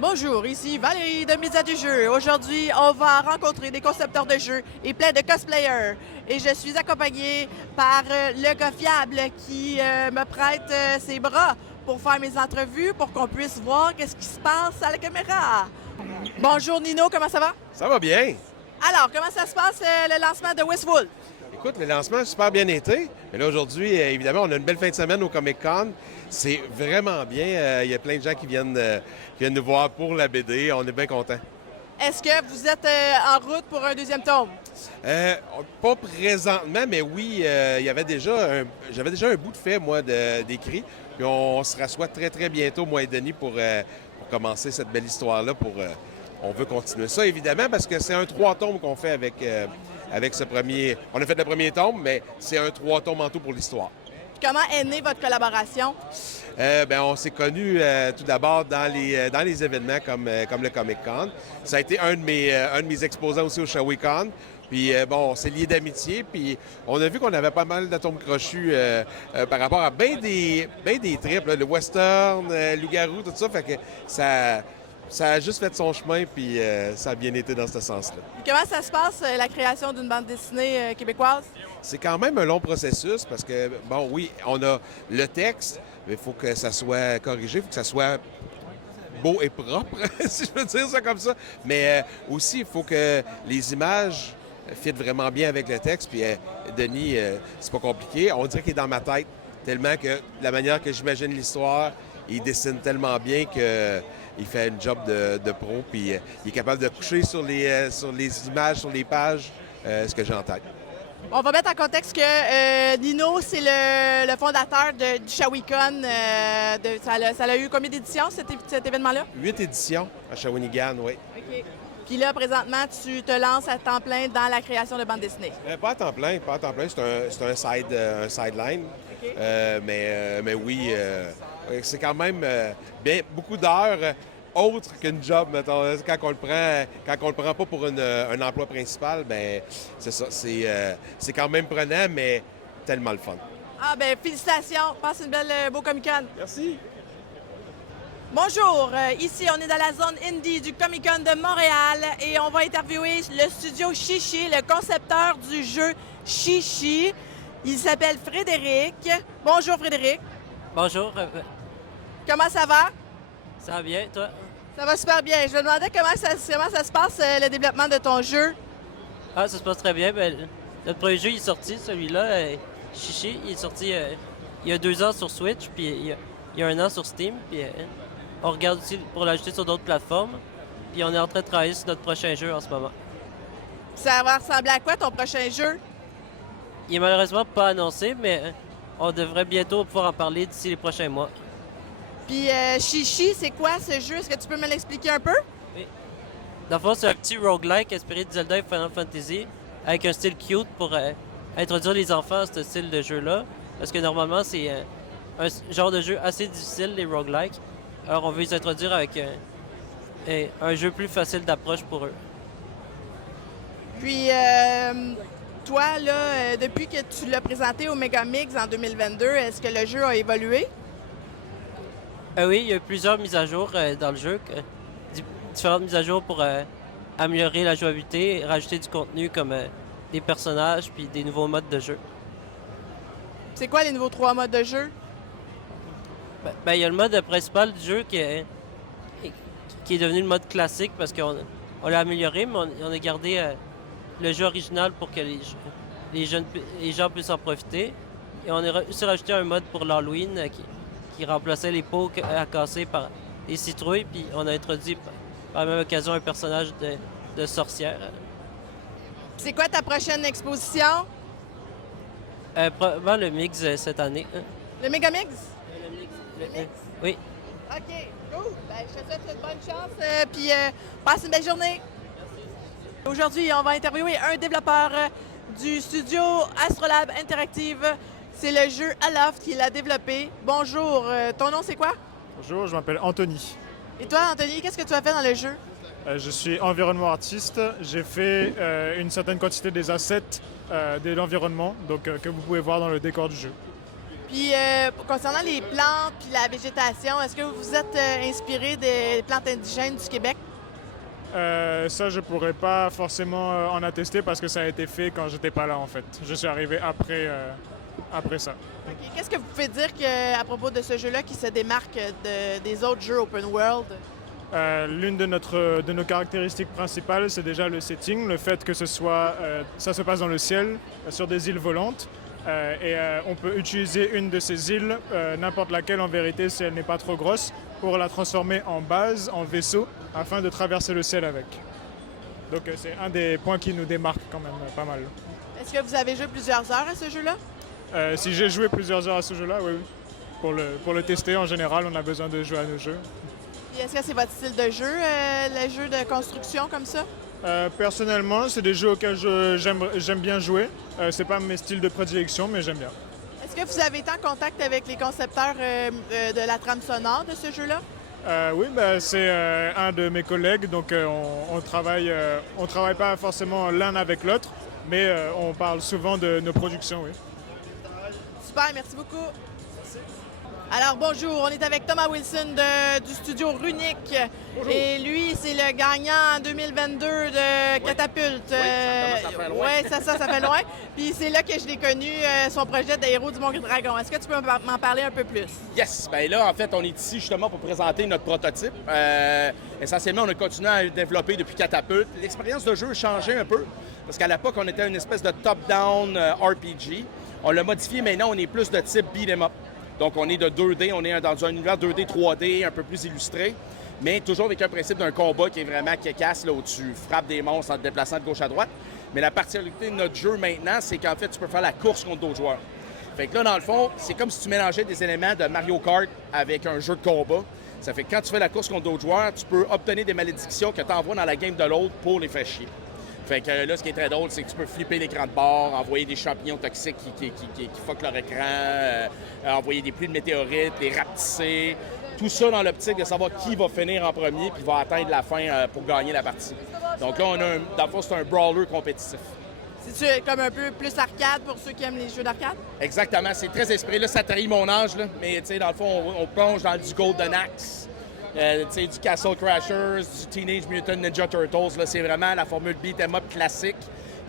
Bonjour, ici Valérie de Média du Jeu. Aujourd'hui, on va rencontrer des concepteurs de jeux et plein de cosplayers. Et je suis accompagnée par le gars fiable qui me prête ses bras pour faire mes entrevues, pour qu'on puisse voir qu'est-ce qui se passe à la caméra. Bonjour Nino, comment ça va? Ça va bien. Alors, comment ça se passe le lancement de Westwood? Écoute, le lancement a super bien été. Mais là, aujourd'hui, évidemment, on a une belle fin de semaine au Comic-Con. C'est vraiment bien. Il y a plein de gens qui viennent nous voir pour la BD. On est bien contents. Est-ce que vous êtes en route pour un deuxième tome? Pas présentement, mais oui, j'avais déjà un bout de fait, moi, d'écrit. Puis on se rassoit très, très bientôt, moi et Denis, pour commencer cette belle histoire-là. On veut continuer ça, évidemment, parce que c'est un 3 tomes qu'on fait avec ce premier. On a fait le premier tome, mais c'est un 3 tomes en tout pour l'histoire. Comment est née votre collaboration? On s'est connus tout d'abord dans les événements comme le Comic-Con. Ça a été un de mes exposants aussi au ShawiCon. Puis on s'est liés d'amitié, puis on a vu qu'on avait pas mal d'atomes crochus par rapport à bien des trips, là, le western, loup-garou, tout ça. Fait que ça a juste fait son chemin, puis ça a bien été dans ce sens-là. Comment ça se passe, la création d'une bande dessinée québécoise? C'est quand même un long processus parce que, bon, oui, on a le texte, mais il faut que ça soit corrigé, il faut que ça soit beau et propre, si je peux dire ça comme ça. Mais aussi, il faut que les images fit vraiment bien avec le texte. Puis Denis, c'est pas compliqué. On dirait qu'il est dans ma tête, tellement que la manière que j'imagine l'histoire, il dessine tellement bien que il fait une job de pro. Puis il est capable de coucher sur les images, sur les pages, ce que j'ai en tête. On va mettre en contexte que Nino, c'est le fondateur du ShawiCon. Ça a eu combien d'éditions, cet événement-là? 8 éditions à Shawinigan, oui. OK. Puis là, présentement, tu te lances à temps plein dans la création de bande dessinée. Pas à temps plein, pas à temps plein. C'est un sideline. OK. Mais oui, c'est quand même bien beaucoup d'heures autres qu'une job, mettons. Quand on le prend pas pour un emploi principal, ben c'est ça. C'est quand même prenant, mais tellement le fun. Ah ben félicitations. Passe une belle beau Comic-Con. Merci. Bonjour, ici on est dans la zone indie du Comic-Con de Montréal et on va interviewer le studio Chichi, le concepteur du jeu Chichi. Il s'appelle Frédéric. Bonjour Frédéric. Bonjour, Comment ça va? ça va bien, toi? Ça va super bien. Je me demandais comment ça se passe le développement de ton jeu. Ah, ça se passe très bien. Notre premier jeu il est sorti, celui-là, Chichi, il est sorti il y a 2 ans sur Switch, puis il y a 1 an sur Steam, puis on regarde aussi pour l'ajouter sur d'autres plateformes, puis on est en train de travailler sur notre prochain jeu en ce moment. Ça va ressembler à quoi ton prochain jeu? Il est malheureusement pas annoncé, mais on devrait bientôt pouvoir en parler d'ici les prochains mois. Puis Chichi, c'est quoi ce jeu? Est-ce que tu peux me l'expliquer un peu? Dans le fond, c'est un petit roguelike inspiré de Zelda et Final Fantasy, avec un style cute pour introduire les enfants à ce style de jeu-là, parce que normalement, c'est un genre de jeu assez difficile, les roguelikes. Alors, on veut les introduire avec un jeu plus facile d'approche pour eux. Puis toi, là, depuis que tu l'as présenté au Megamix en 2022, est-ce que le jeu a évolué? Oui, il y a eu plusieurs mises à jour dans le jeu, différentes mises à jour pour améliorer la jouabilité, rajouter du contenu comme des personnages puis des nouveaux modes de jeu. C'est quoi les nouveaux 3 modes de jeu? Il y a le mode principal du jeu qui est devenu le mode classique parce qu'on l'a amélioré, mais on a gardé le jeu original pour que les gens puissent en profiter. Et on a aussi rajouté un mode pour l'Halloween qui remplaçait les pots à casser par des citrouilles, puis on a introduit par la même occasion un personnage de sorcière. C'est quoi ta prochaine exposition? Probablement le mix cette année. Le Megamix? Le mix? Oui. OK, cool. Ben, je te souhaite une bonne chance, puis passe une belle journée. Aujourd'hui, on va interviewer un développeur du studio Astrolab Interactive. C'est le jeu Aloft qui l'a développé. Bonjour, ton nom c'est quoi? Bonjour, je m'appelle Anthony. Et toi, Anthony, qu'est-ce que tu as fait dans le jeu? Je suis environnement artiste. J'ai fait une certaine quantité des assets de l'environnement donc, que vous pouvez voir dans le décor du jeu. Puis concernant les plantes puis la végétation, est-ce que vous êtes inspiré des plantes indigènes du Québec? Ça, je pourrais pas forcément en attester parce que ça a été fait quand j'étais pas là, en fait. Je suis arrivé après ça. OK. Qu'est-ce que vous pouvez dire à propos de ce jeu-là qui se démarque des autres jeux open world? L'une de nos caractéristiques principales, c'est déjà le setting, le fait que ça se passe dans le ciel, sur des îles volantes. On peut utiliser une de ces îles, n'importe laquelle en vérité, si elle n'est pas trop grosse, pour la transformer en base, en vaisseau, afin de traverser le ciel avec. Donc c'est un des points qui nous démarque quand même pas mal. Est-ce que vous avez joué plusieurs heures à ce jeu-là? Si j'ai joué plusieurs heures à ce jeu-là, oui. Pour le tester, en général, on a besoin de jouer à nos jeux. Et est-ce que c'est votre style de jeu, les jeux de construction comme ça? Personnellement, c'est des jeux auxquels j'aime bien jouer. C'est pas mes styles de prédilection, mais j'aime bien. Est-ce que vous avez été en contact avec les concepteurs de la trame sonore de ce jeu-là? Oui, c'est un de mes collègues, donc on travaille pas forcément l'un avec l'autre, mais on parle souvent de nos productions, oui. Super, merci beaucoup. Alors bonjour, on est avec Thomas Wilson du studio Runic. Bonjour. Et lui, c'est le gagnant en 2022 de Catapulte. Oui, ça fait loin. Oui, ça fait loin. Puis c'est là que je l'ai connu, son projet de Héros du Mont-Dragon. Est-ce que tu peux m'en parler un peu plus? Yes! Bien là, en fait, on est ici justement pour présenter notre prototype. Essentiellement, on a continué à le développer depuis Catapulte. L'expérience de jeu a changé un peu, parce qu'à l'époque, on était une espèce de top-down RPG. On l'a modifié, maintenant, on est plus de type beat-em up. Donc, on est de 2D, on est dans un univers 2D, 3D, un peu plus illustré, mais toujours avec un principe d'un combat qui est vraiment casse, là, où tu frappes des monstres en te déplaçant de gauche à droite. Mais la particularité de notre jeu maintenant, c'est qu'en fait, tu peux faire la course contre d'autres joueurs. Fait que là, dans le fond, c'est comme si tu mélangeais des éléments de Mario Kart avec un jeu de combat. Ça fait que quand tu fais la course contre d'autres joueurs, tu peux obtenir des malédictions que tu envoies dans la game de l'autre pour les faire chier. Fait que là, ce qui est très drôle, c'est que tu peux flipper l'écran de bord, envoyer des champignons toxiques qui fuckent leur écran, envoyer des pluies de météorites, les rapetisser. Tout ça dans l'optique de savoir qui va finir en premier puis va atteindre la fin pour gagner la partie. Donc là, dans le fond, c'est un brawler compétitif. C'est-tu comme un peu plus arcade pour ceux qui aiment les jeux d'arcade? Exactement. C'est très inspiré. Là, ça trahit mon âge, là. Mais tu sais, dans le fond, on plonge dans du Golden Axe. Du Castle Crashers, du Teenage Mutant Ninja Turtles. Là, c'est vraiment la formule beat'em up classique,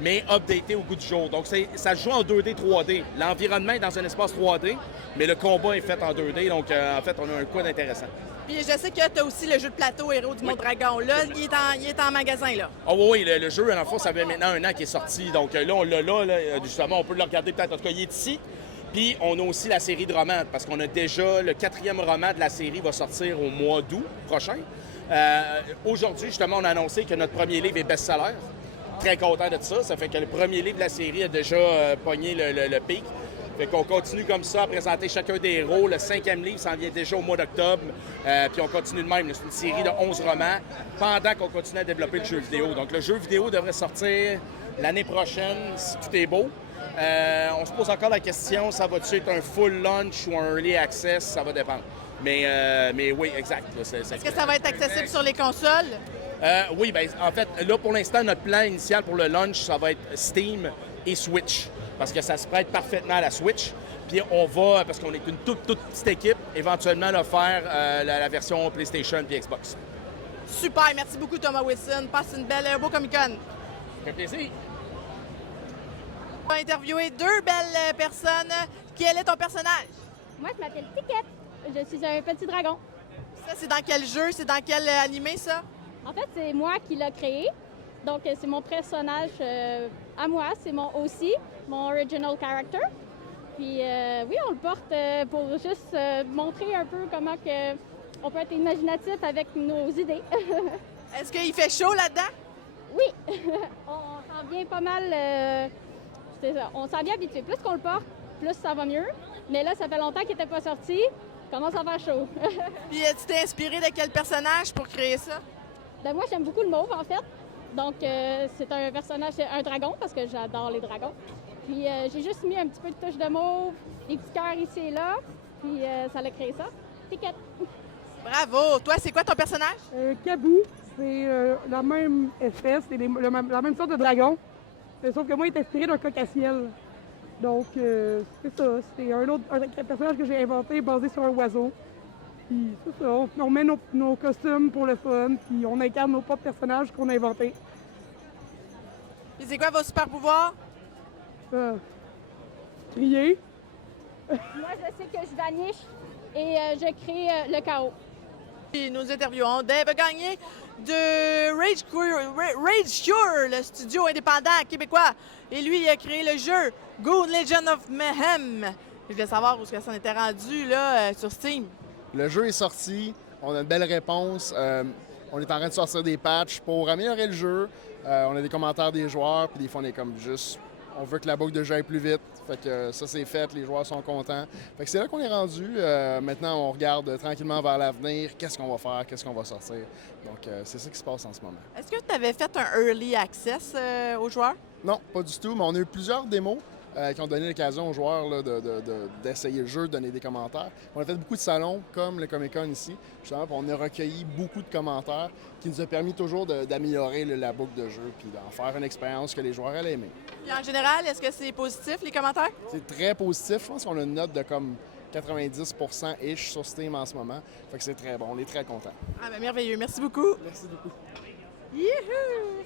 mais updatée au goût du jour. Donc, ça se joue en 2D, 3D. L'environnement est dans un espace 3D, mais le combat est fait en 2D. Donc, en fait, on a un coup d'intéressant. Puis, je sais que tu as aussi le jeu de plateau Héros du Mont-Dragon. Là, il est en magasin, là. Ah oui, le jeu, en fait, ça fait maintenant 1 an qu'il est sorti. Donc, là, on l'a là, justement, on peut le regarder peut-être. En tout cas, il est ici. Puis, on a aussi la série de romans, parce qu'on a déjà le 4e roman de la série va sortir au mois d'août prochain. Aujourd'hui, justement, on a annoncé que notre premier livre est best-seller. Très content de ça. Ça fait que le premier livre de la série a déjà pogné le pic. Fait qu'on continue comme ça à présenter chacun des héros. Le 5e livre s'en vient déjà au mois d'octobre. Puis on continue de même. C'est une série de 11 romans pendant qu'on continue à développer le jeu vidéo. Donc, le jeu vidéo devrait sortir l'année prochaine, si tout est beau. On se pose encore la question, ça va-tu être un full launch ou un early access? Ça va dépendre. Mais oui, exact. Est-ce que ça va être accessible sur les consoles? Oui, bien, en fait, là, pour l'instant, notre plan initial pour le launch, ça va être Steam et Switch, parce que ça se prête parfaitement à la Switch. Puis on va, parce qu'on est une toute petite équipe, éventuellement faire la version PlayStation et Xbox. Super, merci beaucoup Thomas Wilson. Passe un beau Comic-Con. Ça fait plaisir. On va interviewer 2 belles personnes. Quel est ton personnage? Moi, je m'appelle Ticket. Je suis un petit dragon. Ça, c'est dans quel jeu? C'est dans quel animé, ça? En fait, c'est moi qui l'ai créé. Donc, c'est mon personnage à moi. C'est mon OC, mon original character. Puis, oui, on le porte pour juste montrer un peu comment on peut être imaginatif avec nos idées. Est-ce qu'il fait chaud là-dedans? Oui, on s'en vient pas mal... c'est ça. On s'en vient habitué. Plus qu'on le porte, plus ça va mieux. Mais là, ça fait longtemps qu'il n'était pas sorti. Commence à faire chaud. Puis tu t'es inspiré de quel personnage pour créer ça? Ben moi, j'aime beaucoup le mauve, en fait. Donc, c'est un personnage, c'est un dragon, parce que j'adore les dragons. Puis, j'ai juste mis un petit peu de touche de mauve, des petits cœurs ici et là. Puis, ça l'a créé ça. Ticket. Bravo! Toi, c'est quoi ton personnage? Kabou, c'est la même espèce, c'est la même sorte de dragon. Sauf que moi, il est inspiré d'un coq à ciel. Donc, c'est ça. C'est un personnage que j'ai inventé basé sur un oiseau. Puis, c'est ça. On met nos costumes pour le fun, puis on incarne nos propres personnages qu'on a inventés. Puis c'est quoi vos super pouvoirs? Crier. Moi, je sais que je vaniche et je crée le chaos. Puis nous interviewons Dave Gagné de Rage Cure, le studio indépendant québécois. Et lui, il a créé le jeu Goon Legend of Mayhem. Je voulais savoir où est-ce que ça en était rendu là, sur Steam. Le jeu est sorti, on a une belle réponse. On est en train de sortir des patchs pour améliorer le jeu. On a des commentaires des joueurs, puis des fois on est comme juste... On veut que la boucle de jeu aille plus vite. Fait que ça, c'est fait, les joueurs sont contents. Fait que c'est là qu'on est rendu. Maintenant, on regarde tranquillement vers l'avenir. Qu'est-ce qu'on va faire? Qu'est-ce qu'on va sortir? Donc, c'est ça qui se passe en ce moment. Est-ce que tu avais fait un early access aux joueurs? Non, pas du tout, mais on a eu plusieurs démos qui ont donné l'occasion aux joueurs là, d'essayer le jeu, de donner des commentaires. On a fait beaucoup de salons, comme le Comic-Con ici, justement, puis on a recueilli beaucoup de commentaires qui nous a permis toujours d'améliorer la boucle de jeu puis d'en faire une expérience que les joueurs allaient aimer. Puis en général, est-ce que c'est positif, les commentaires? C'est très positif. Je pense qu'on a une note de comme 90%-ish sur Steam en ce moment. Fait que c'est très bon. On est très contents. Ah ben merveilleux. Merci beaucoup. Merci beaucoup. Youhou!